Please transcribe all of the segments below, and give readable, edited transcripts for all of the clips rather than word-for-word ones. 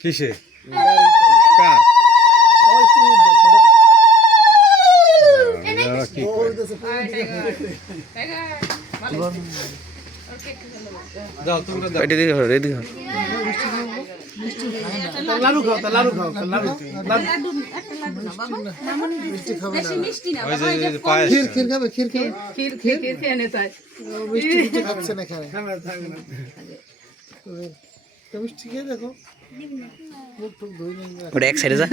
কিসে কার লাড়ু খাও লাড়ু খাও লাড়ু ক্ষীর খাবে ক্ষীর খাবে ক্ষীর খেয়ে নে তাই মিষ্টি খাচ্ছে না এখানে মিষ্টি খেয়ে দেখো মুখ টুক ধুই নেই ওটা এক সাইডে যা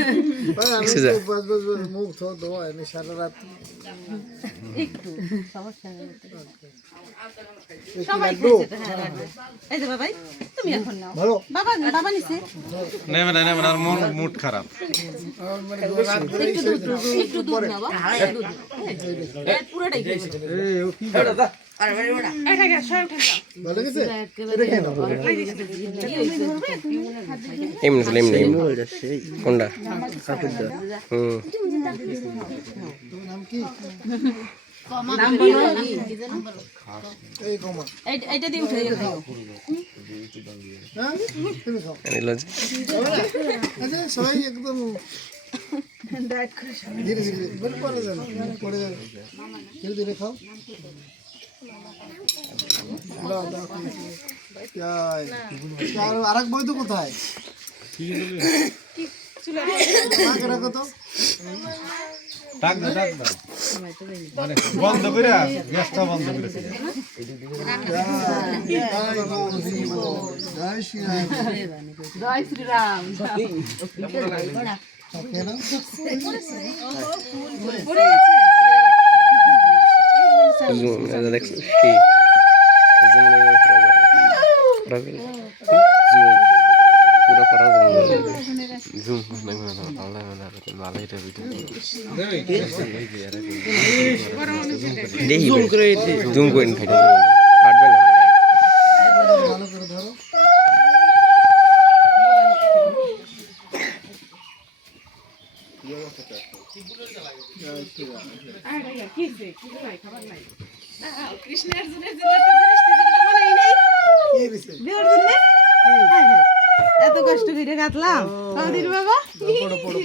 মুখ ধো ধোয়া এনে সারা রাত একটু সমস্যা নেই সবাই খেয়েছে তো হ্যাঁ এই যে বাবাই তুমি এখন নাও বাবা বাবা নিছে নেবে না আর মন মুড খারাপ একটু দুধ নাও দুধ পুরোটাই এই ও কি আরে বড় এটা কে সব খাও ভালো গেছে এটা কেন এমনি কোনটা নাম কি নাম বলো এই কমা এইটা দিয়ে উঠে খাও হ্যাঁ তুমি খাও আচ্ছা সবাই একদম ডায়েট করে ধীরে ধীরে বল পড়ে যান পড়ে যান ধীরে ধীরে খাও দাও দাও আর আরেক বই তো কোথায় আগে রাখো তো ডাক দাও মানে বন্ধ করে গ্যাসটা বন্ধ করে জয় শ্রীরাম দেখছি কি পুরো করা জুম জুম করে খাইতে পারবে না ভালো করে ধরো এত কষ্ট করে কাটলাম কদিন বাবা পড়ো পড়ো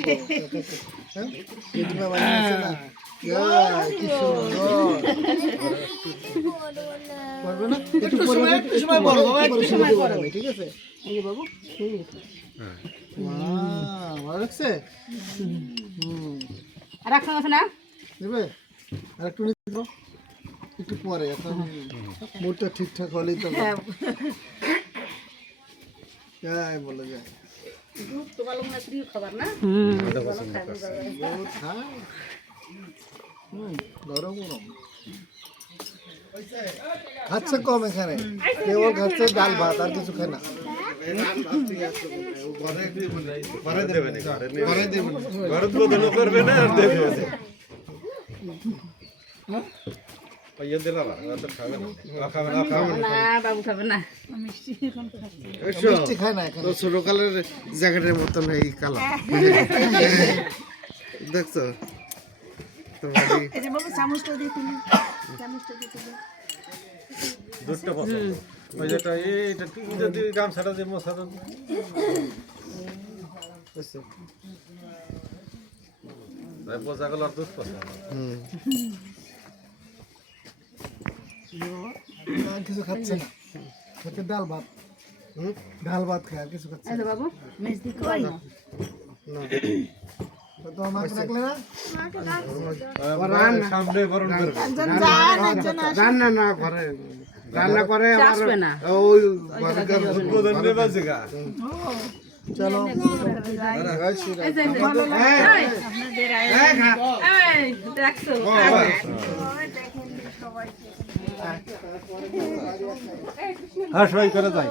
বাবা আছে না কি সুন্দর না একটু সময় পড়ো বাবা একটু সময় পড়ো ঠিক আছে এই বাবু ভালো লাগছে আর রাখো না দেবে আর একটু নিতে একটু পরে এখন মুডটা ঠিকঠাক হলেই তো যাই বলে যায় দুধ তো ভালো না প্রিয় খাবার না গরম গরম খাচ্ছে কম এখানে কেবল খাচ্ছে ডাল ভাত আর কিছু খায় না বাবু খাবে না মিষ্টি খায় না তো ছোটকালের জ্যাকেটের মতন এই কালার দেখছো দুধটা পছন্দ ওই যেটা এইটা টিকিটা দিয়ে গামছাটা দিয়ে মশাটা বোঝা গেল আর দুধ পছন্দ কিছু খাচ্ছে না খেতে ডাল ভাত খায় আর কিছু খাচ্ছে বাবু মিষ্টি খাই না তো আমাকে রাখলে না সামনে বরণ করবে রান্না না করে রান্না করে আসবে না ওই উদ্বোধন নেবে জায়গা চলো দেখছো হ্যাঁ সবাই করে যায়